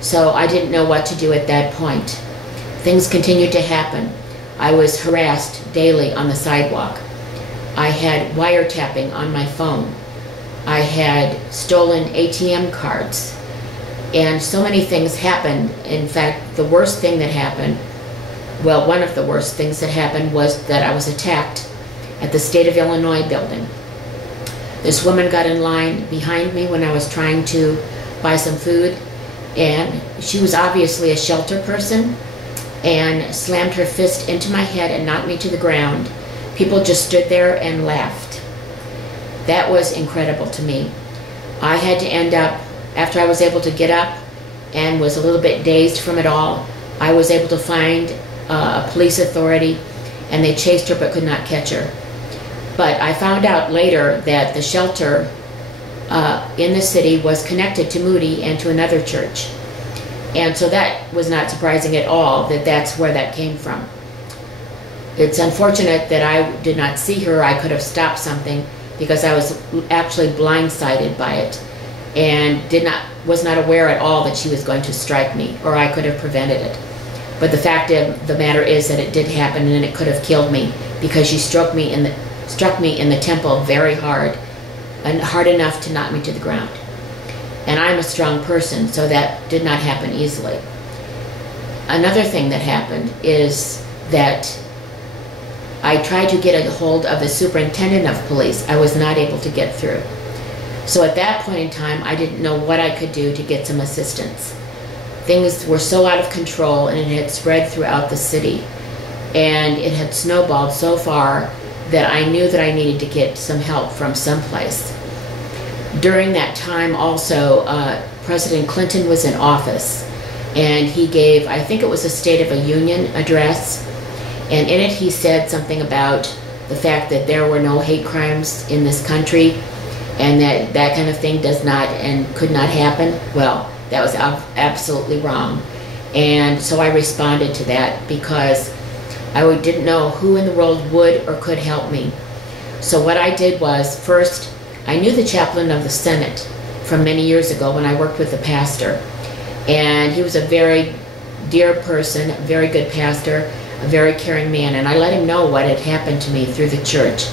So I didn't know what to do at that point. Things continued to happen. I was harassed daily on the sidewalk. I had wiretapping on my phone. I had stolen ATM cards. And so many things happened. In fact, the worst thing that happened, well, one of the worst things that happened was that I was attacked at the State of Illinois building. This woman got in line behind me when I was trying to buy some food, and she was obviously a shelter person, and slammed her fist into my head and knocked me to the ground. People just stood there and laughed. That was incredible to me. I had to end up, after I was able to get up and was a little bit dazed from it all, I was able to find a police authority, and they chased her but could not catch her. But I found out later that the shelter in the city was connected to Moody and to another church. And so that was not surprising at all that that's where that came from. It's unfortunate that I did not see her. I could have stopped something because I was actually blindsided by it and was not aware at all that she was going to strike me, or I could have prevented it. But the fact of the matter is that it did happen, and it could have killed me because she struck me in the temple very hard, and hard enough to knock me to the ground. And I'm a strong person, so that did not happen easily. Another thing that happened is that I tried to get a hold of the superintendent of police. I was not able to get through. So at that point in time, I didn't know what I could do to get some assistance. Things were so out of control, and it had spread throughout the city, and it had snowballed so far that I knew that I needed to get some help from someplace. During that time also, President Clinton was in office, and he gave, I think it was a State of the Union address, and in it he said something about the fact that there were no hate crimes in this country, and that that kind of thing does not and could not happen. Well, that was absolutely wrong. And so I responded to that because I didn't know who in the world would or could help me. So what I did was, first, I knew the chaplain of the Senate from many years ago when I worked with the pastor. And he was a very dear person, a very good pastor, a very caring man. And I let him know what had happened to me through the church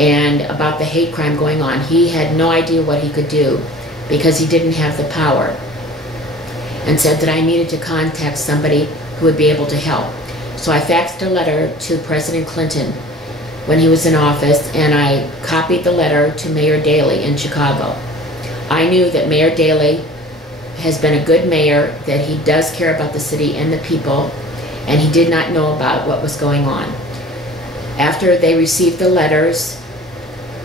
and about the hate crime going on. He had no idea what he could do because he didn't have the power, and said that I needed to contact somebody who would be able to help. So I faxed a letter to President Clinton when he was in office, and I copied the letter to Mayor Daley in Chicago. I knew that Mayor Daley has been a good mayor, that he does care about the city and the people, and he did not know about what was going on. After they received the letters,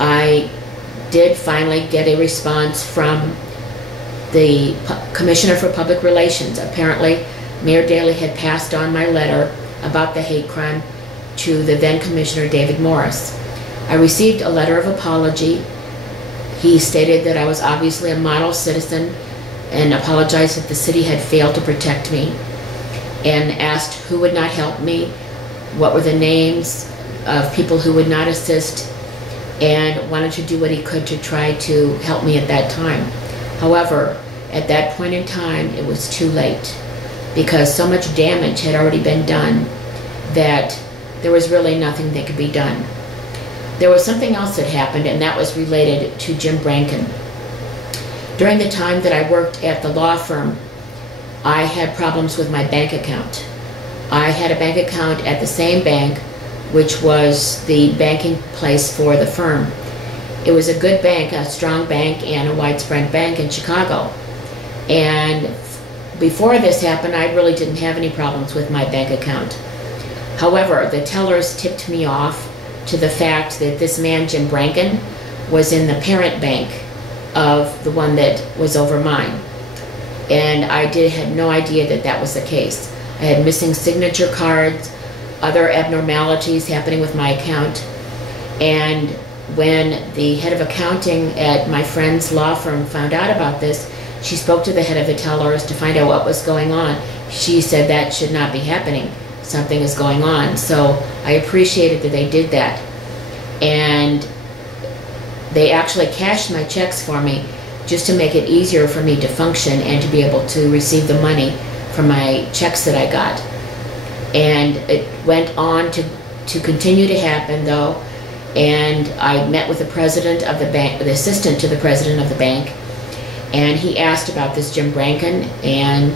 I did finally get a response from the Commissioner for Public Relations. Apparently, Mayor Daley had passed on my letter about the hate crime to the then Commissioner David Morris. I received a letter of apology. He stated that I was obviously a model citizen and apologized that the city had failed to protect me, and asked who would not help me, what were the names of people who would not assist, and wanted to do what he could to try to help me at that time. However, at that point in time, it was too late because so much damage had already been done that there was really nothing that could be done. There was something else that happened, and that was related to Jim Branken. During the time that I worked at the law firm, I had problems with my bank account. I had a bank account at the same bank, which was the banking place for the firm. It was a good bank, a strong bank, and a widespread bank in Chicago. And before this happened, I really didn't have any problems with my bank account. However, the tellers tipped me off to the fact that this man, Jim Branken, was in the parent bank of the one that was over mine. And I had no idea that that was the case. I had missing signature cards, other abnormalities happening with my account. And when the head of accounting at my friend's law firm found out about this, she spoke to the head of the tellers to find out what was going on. She said that should not be happening. Something is going on. So I appreciated that they did that. And they actually cashed my checks for me just to make it easier for me to function and to be able to receive the money from my checks that I got. And it went on to continue to happen, though, and I met with the president of the bank, the assistant to the president of the bank, and he asked about this Jim Branken, and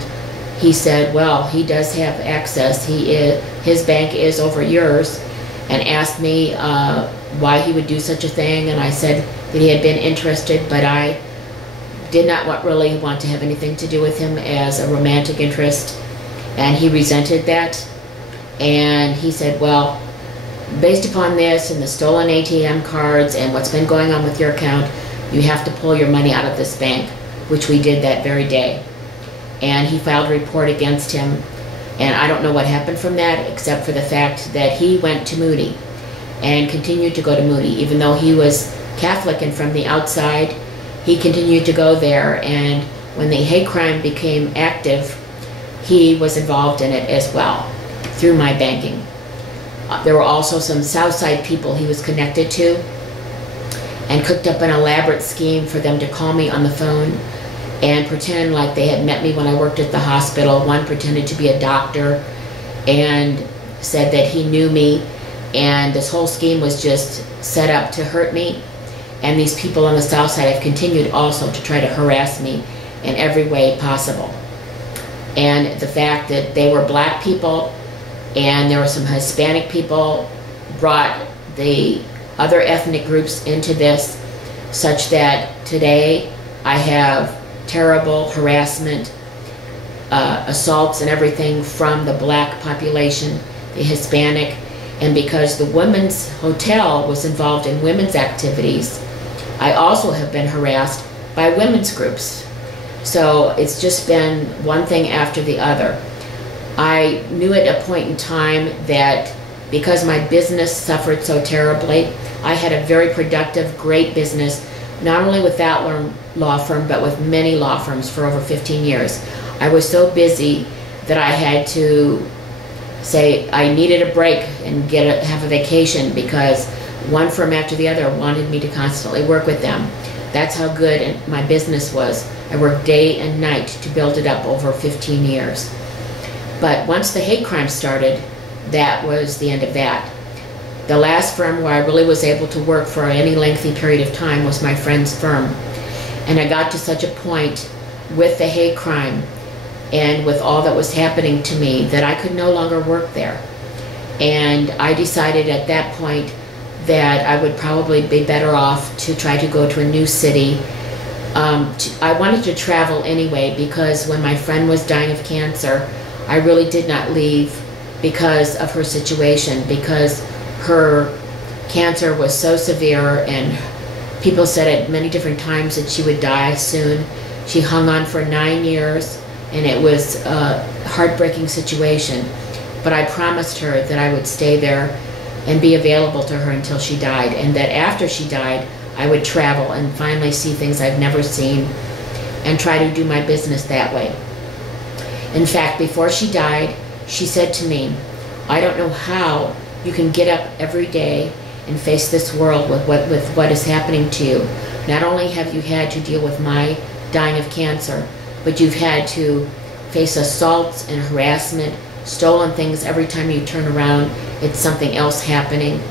he said, well, he does have access. His bank is over yours, and asked me why he would do such a thing, and I said that he had been interested, but I did not really want to have anything to do with him as a romantic interest, and he resented that. And he said, well, based upon this and the stolen ATM cards and what's been going on with your account, you have to pull your money out of this bank, which we did that very day. And he filed a report against him, and I don't know what happened from that, except for the fact that he went to Moody and continued to go to Moody. Even though he was Catholic and from the outside, he continued to go there, and when the hate crime became active, he was involved in it as well, through my banking. There were also some Southside people he was connected to, and cooked up an elaborate scheme for them to call me on the phone and pretend like they had met me when I worked at the hospital. One pretended to be a doctor and said that he knew me, and this whole scheme was just set up to hurt me. And these people on the South Side have continued also to try to harass me in every way possible. And the fact that they were black people and there were some Hispanic people brought the other ethnic groups into this, such that today I have terrible harassment, assaults and everything from the black population, the Hispanic, and because the women's hotel was involved in women's activities, I also have been harassed by women's groups. So it's just been one thing after the other. I knew at a point in time that because my business suffered so terribly, I had a very productive, great business, not only with that law firm, but with many law firms for over 15 years. I was so busy that I had to say I needed a break and have a vacation because one firm after the other wanted me to constantly work with them. That's how good my business was. I worked day and night to build it up over 15 years. But once the hate crime started, that was the end of that. The last firm where I really was able to work for any lengthy period of time was my friend's firm. And I got to such a point with the hate crime and with all that was happening to me that I could no longer work there. And I decided at that point that I would probably be better off to try to go to a new city. I wanted to travel anyway because when my friend was dying of cancer, I really did not leave because of her situation, because her cancer was so severe and people said at many different times that she would die soon. She hung on for 9 years and it was a heartbreaking situation. But I promised her that I would stay there and be available to her until she died, and that after she died, I would travel and finally see things I've never seen and try to do my business that way. In fact, before she died, she said to me, I don't know how you can get up every day and face this world with what is happening to you. Not only have you had to deal with my dying of cancer, but you've had to face assaults and harassment, stolen things every time you turn around. It's something else happening.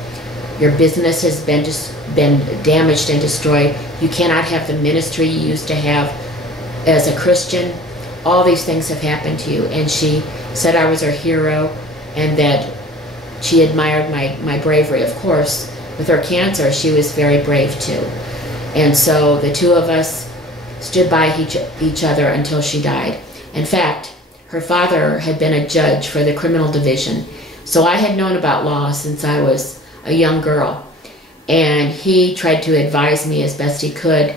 Your business has been damaged and destroyed. You cannot have the ministry you used to have as a Christian. All these things have happened to you. And she said I was her hero and that she admired my bravery. Of course, with her cancer, she was very brave too. And so the two of us stood by each other until she died. In fact, her father had been a judge for the criminal division. So I had known about law since I was a young girl. And he tried to advise me as best he could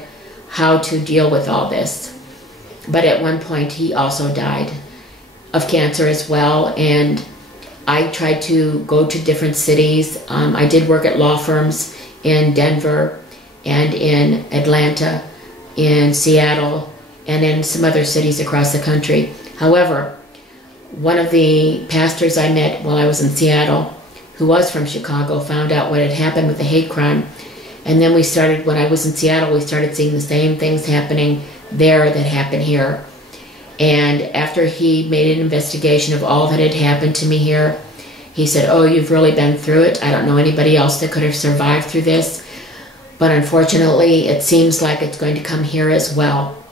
how to deal with all this. But at one point, he also died of cancer as well. And I tried to go to different cities. I did work at law firms in Denver and in Atlanta, in Seattle, and in some other cities across the country. However, one of the pastors I met while I was in Seattle, who was from Chicago, found out what had happened with the hate crime, And then we started, when I was in Seattle, we started seeing the same things happening there that happened here. And after he made an investigation of all that had happened to me here, he said, "Oh, you've really been through it. I don't know anybody else that could have survived through this. But unfortunately, it seems like it's going to come here as well."